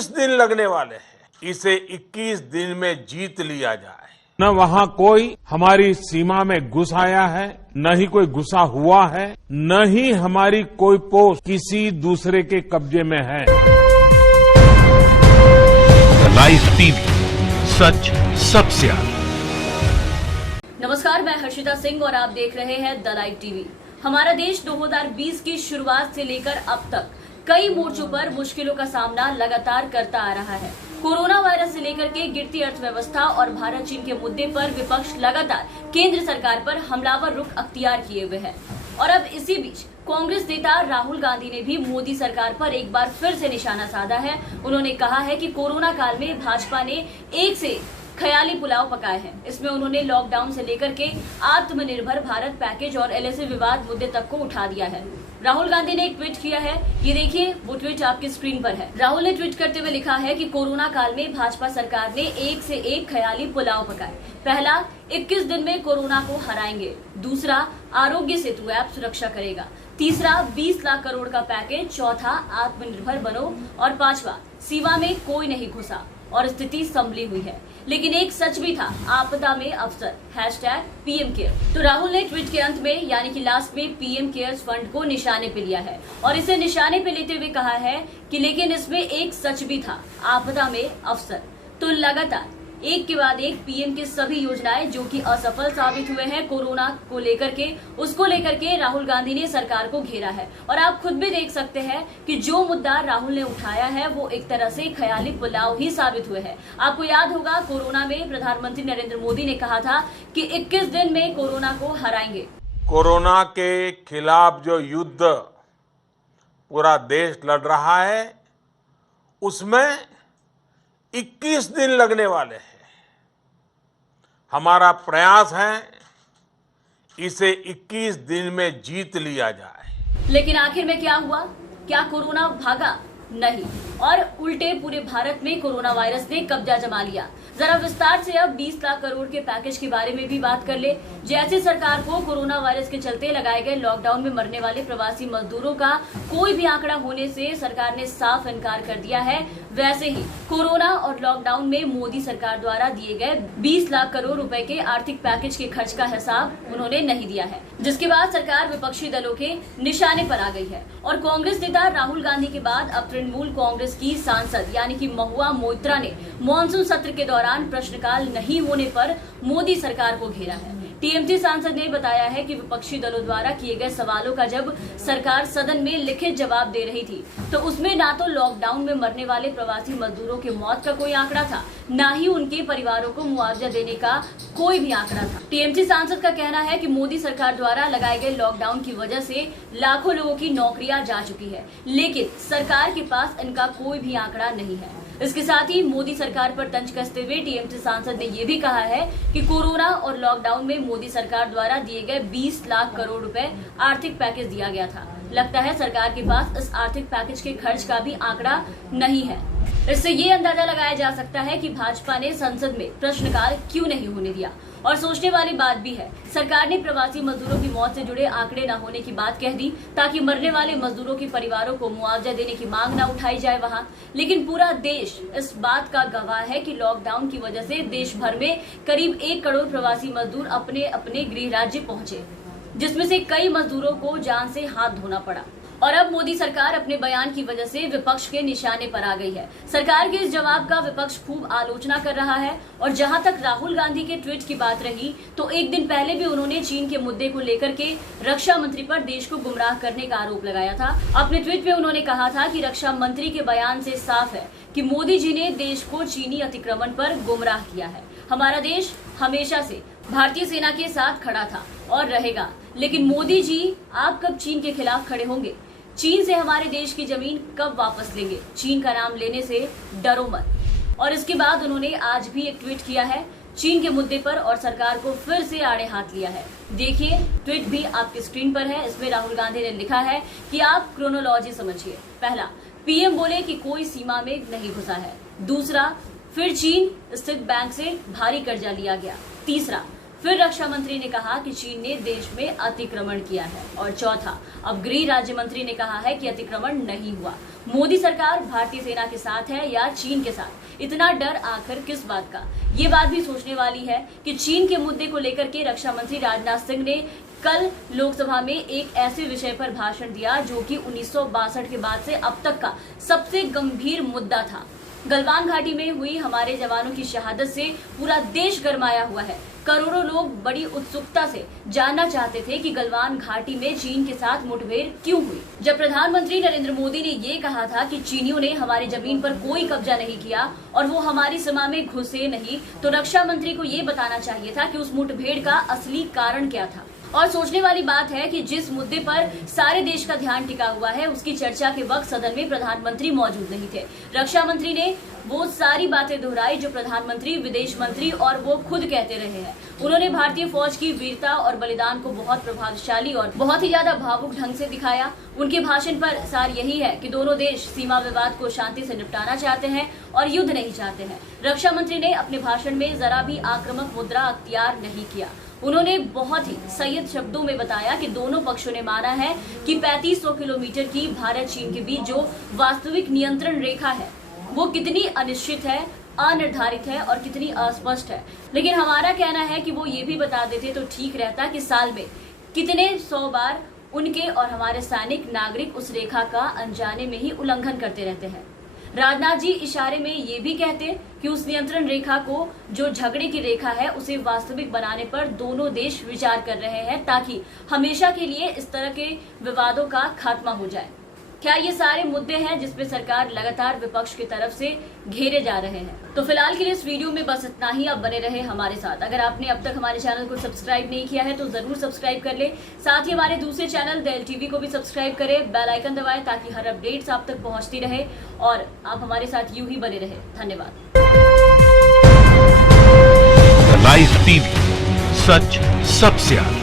21 दिन लगने वाले हैं। इसे 21 दिन में जीत लिया जाए। न वहाँ कोई हमारी सीमा में घुस आया है, न ही कोई घुसा हुआ है, न ही हमारी कोई पोस्ट किसी दूसरे के कब्जे में है। लाइव टीवी, सच सबसे आगे। नमस्कार, मैं हर्षिता सिंह और आप देख रहे हैं द लाइव टीवी। हमारा देश 2020 की शुरुआत से लेकर अब तक कई मोर्चों पर मुश्किलों का सामना लगातार करता आ रहा है। कोरोना वायरस से लेकर के गिरती अर्थव्यवस्था और भारत चीन के मुद्दे पर विपक्ष लगातार केंद्र सरकार पर हमलावर रुख अख्तियार किए हुए है। और अब इसी बीच कांग्रेस नेता राहुल गांधी ने भी मोदी सरकार पर एक बार फिर से निशाना साधा है। उन्होंने कहा है कि कोरोना काल में भाजपा ने एक से ख्याली पुलाव पकाए हैं। इसमें उन्होंने लॉकडाउन से लेकर के आत्मनिर्भर भारत पैकेज और एलएसी विवाद मुद्दे तक को उठा दिया है। राहुल गांधी ने एक ट्वीट किया है, ये देखिए वो ट्वीट आपकी स्क्रीन पर है। राहुल ने ट्वीट करते हुए लिखा है कि कोरोना काल में भाजपा सरकार ने एक से एक ख्याली पुलाव पकाए। पहला, 21 दिन में कोरोना को हराएंगे। दूसरा, आरोग्य सेतु ऐप सुरक्षा करेगा। तीसरा, 20 लाख करोड़ का पैकेज। चौथा, आत्मनिर्भर बनो। और पांचवा, सीमा में कोई नहीं घुसा और स्थिति संभली हुई है। लेकिन एक सच भी था, आपदा में अवसर। #PM care. तो राहुल ने ट्वीट के अंत में यानी कि लास्ट में PM केयर्स फंड को निशाने पे लिया है और इसे निशाने पे लेते हुए कहा है कि लेकिन इसमें एक सच भी था, आपदा में अवसर। तो लगातार एक के बाद एक पीएम के सभी योजनाएं जो कि असफल साबित हुए हैं कोरोना को लेकर के, उसको लेकर के राहुल गांधी ने सरकार को घेरा है। और आप खुद भी देख सकते हैं कि जो मुद्दा राहुल ने उठाया है वो एक तरह से ख्याली पुलाव ही साबित हुए हैं। आपको याद होगा कोरोना में प्रधानमंत्री नरेंद्र मोदी ने कहा था कि 21 दिन में कोरोना को हराएंगे। कोरोना के खिलाफ जो युद्ध पूरा देश लड़ रहा है उसमें 21 दिन लगने वाले हैं। हमारा प्रयास है इसे 21 दिन में जीत लिया जाए। लेकिन आखिर में क्या हुआ? क्या कोरोना भागा? नहीं, और उल्टे पूरे भारत में कोरोना वायरस ने कब्जा जमा लिया। जरा विस्तार से अब 20 लाख करोड़ के पैकेज के बारे में भी बात कर ले। जैसे सरकार को कोरोना वायरस के चलते लगाए गए लॉकडाउन में मरने वाले प्रवासी मजदूरों का कोई भी आंकड़ा होने से सरकार ने साफ इनकार कर दिया है, वैसे ही कोरोना और लॉकडाउन में मोदी सरकार द्वारा दिए गए 20 लाख करोड़ रुपए के आर्थिक पैकेज के खर्च का हिसाब उन्होंने नहीं दिया है, जिसके बाद सरकार विपक्षी दलों के निशाने पर आ गई है। और कांग्रेस नेता राहुल गांधी के बाद अब तृणमूल कांग्रेस की सांसद यानी कि महुआ मोइत्रा ने मानसून सत्र के दौरान प्रश्नकाल नहीं होने पर मोदी सरकार को घेरा है। टीएमसी सांसद ने बताया है कि विपक्षी दलों द्वारा किए गए सवालों का जब सरकार सदन में लिखित जवाब दे रही थी तो उसमें ना तो लॉकडाउन में मरने वाले प्रवासी मजदूरों की मौत का कोई आंकड़ा था, ना ही उनके परिवारों को मुआवजा देने का कोई भी आंकड़ा था। टीएमसी सांसद का कहना है कि मोदी सरकार द्वारा लगाए गए लॉकडाउन की वजह से लाखों लोगों की नौकरियां जा चुकी है, लेकिन सरकार के पास इनका कोई भी आंकड़ा नहीं है। इसके साथ ही मोदी सरकार पर तंज कसते हुए टीएमसी सांसद ने ये भी कहा है कि कोरोना और लॉकडाउन में मोदी सरकार द्वारा दिए गए 20 लाख करोड़ रुपए आर्थिक पैकेज दिया गया था। लगता है सरकार के पास इस आर्थिक पैकेज के खर्च का भी आंकड़ा नहीं है। इससे ये अंदाजा लगाया जा सकता है कि भाजपा ने संसद में प्रश्नकाल क्यों नहीं होने दिया। और सोचने वाली बात भी है, सरकार ने प्रवासी मजदूरों की मौत से जुड़े आंकड़े न होने की बात कह दी ताकि मरने वाले मजदूरों के परिवारों को मुआवजा देने की मांग न उठाई जाए वहां। लेकिन पूरा देश इस बात का गवाह है कि लॉकडाउन की वजह से देश भर में करीब 1 करोड़ प्रवासी मजदूर अपने अपने गृह राज्य पहुंचे, जिसमें से कई मजदूरों को जान से हाथ धोना पड़ा। और अब मोदी सरकार अपने बयान की वजह से विपक्ष के निशाने पर आ गई है। सरकार के इस जवाब का विपक्ष खूब आलोचना कर रहा है। और जहां तक राहुल गांधी के ट्वीट की बात रही तो एक दिन पहले भी उन्होंने चीन के मुद्दे को लेकर के रक्षा मंत्री पर देश को गुमराह करने का आरोप लगाया था। अपने ट्वीट में उन्होंने कहा था कि रक्षा मंत्री के बयान से साफ है कि मोदी जी ने देश को चीनी अतिक्रमण पर गुमराह किया है। हमारा देश हमेशा से भारतीय सेना के साथ खड़ा था और रहेगा, लेकिन मोदी जी आप कब चीन के खिलाफ खड़े होंगे? चीन से हमारे देश की जमीन कब वापस लेंगे? चीन का नाम लेने से डरो मत। और इसके बाद उन्होंने आज भी एक ट्वीट किया है चीन के मुद्दे पर और सरकार को फिर से आड़े हाथ लिया है। देखिए, ट्वीट भी आपकी स्क्रीन पर है। इसमें राहुल गांधी ने लिखा है कि आप क्रोनोलॉजी समझिए। पहला, पीएम बोले कि कोई सीमा में नहीं घुसा है। दूसरा, फिर चीन स्थित बैंक से भारी कर्जा लिया गया। तीसरा, फिर रक्षा मंत्री ने कहा कि चीन ने देश में अतिक्रमण किया है। और चौथा, अब गृह राज्य मंत्री ने कहा है कि अतिक्रमण नहीं हुआ। मोदी सरकार भारतीय सेना के साथ है या चीन के साथ? इतना डर आखिर किस बात का? ये बात भी सोचने वाली है कि चीन के मुद्दे को लेकर के रक्षा मंत्री राजनाथ सिंह ने कल लोकसभा में एक ऐसे विषय पर भाषण दिया जो कि 1962 के बाद से अब तक का सबसे गंभीर मुद्दा था। गलवान घाटी में हुई हमारे जवानों की शहादत से पूरा देश गरमाया हुआ है। करोड़ों लोग बड़ी उत्सुकता से जानना चाहते थे कि गलवान घाटी में चीन के साथ मुठभेड़ क्यों हुई। जब प्रधानमंत्री नरेंद्र मोदी ने ये कहा था कि चीनियों ने हमारी जमीन पर कोई कब्जा नहीं किया और वो हमारी सीमा में घुसे नहीं, तो रक्षा मंत्री को ये बताना चाहिए था कि उस मुठभेड़ का असली कारण क्या था। और सोचने वाली बात है कि जिस मुद्दे पर सारे देश का ध्यान टिका हुआ है उसकी चर्चा के वक्त सदन में प्रधानमंत्री मौजूद नहीं थे। रक्षा मंत्री ने वो सारी बातें दोहराई जो प्रधानमंत्री, विदेश मंत्री और वो खुद कहते रहे हैं। उन्होंने भारतीय फौज की वीरता और बलिदान को बहुत प्रभावशाली और बहुत ही ज्यादा भावुक ढंग से दिखाया। उनके भाषण पर सार यही है कि दोनों देश सीमा विवाद को शांति से निपटाना चाहते हैं और युद्ध नहीं चाहते हैं। रक्षा मंत्री ने अपने भाषण में जरा भी आक्रामक मुद्रा अख्तियार नहीं किया। उन्होंने बहुत ही संयत शब्दों में बताया कि दोनों पक्षों ने माना है कि 3500 किलोमीटर की भारत चीन के बीच जो वास्तविक नियंत्रण रेखा है वो कितनी अनिश्चित है, अनिर्धारित है और कितनी अस्पष्ट है। लेकिन हमारा कहना है कि वो ये भी बता देते तो ठीक रहता कि साल में कितने 100 बार उनके और हमारे सैनिक नागरिक उस रेखा का अनजाने में ही उल्लंघन करते रहते हैं। राजनाथ जी इशारे में ये भी कहते कि उस नियंत्रण रेखा को जो झगड़े की रेखा है उसे वास्तविक बनाने पर दोनों देश विचार कर रहे हैं ताकि हमेशा के लिए इस तरह के विवादों का खात्मा हो जाए। क्या ये सारे मुद्दे हैं जिसपे सरकार लगातार विपक्ष की तरफ से घेरे जा रहे हैं। तो फिलहाल के लिए इस वीडियो में बस इतना ही। अब बने रहे हमारे साथ। अगर आपने अब तक हमारे चैनल को सब्सक्राइब नहीं किया है तो जरूर सब्सक्राइब कर ले। साथ ही हमारे दूसरे चैनल द एलटीवी को भी सब्सक्राइब करें, बेल आइकन दबाएं ताकि हर अपडेट्स आप तक पहुंचती रहे और आप हमारे साथ यूं ही बने रहे। धन्यवाद। लाइव टीवी, सच सबसे आगे।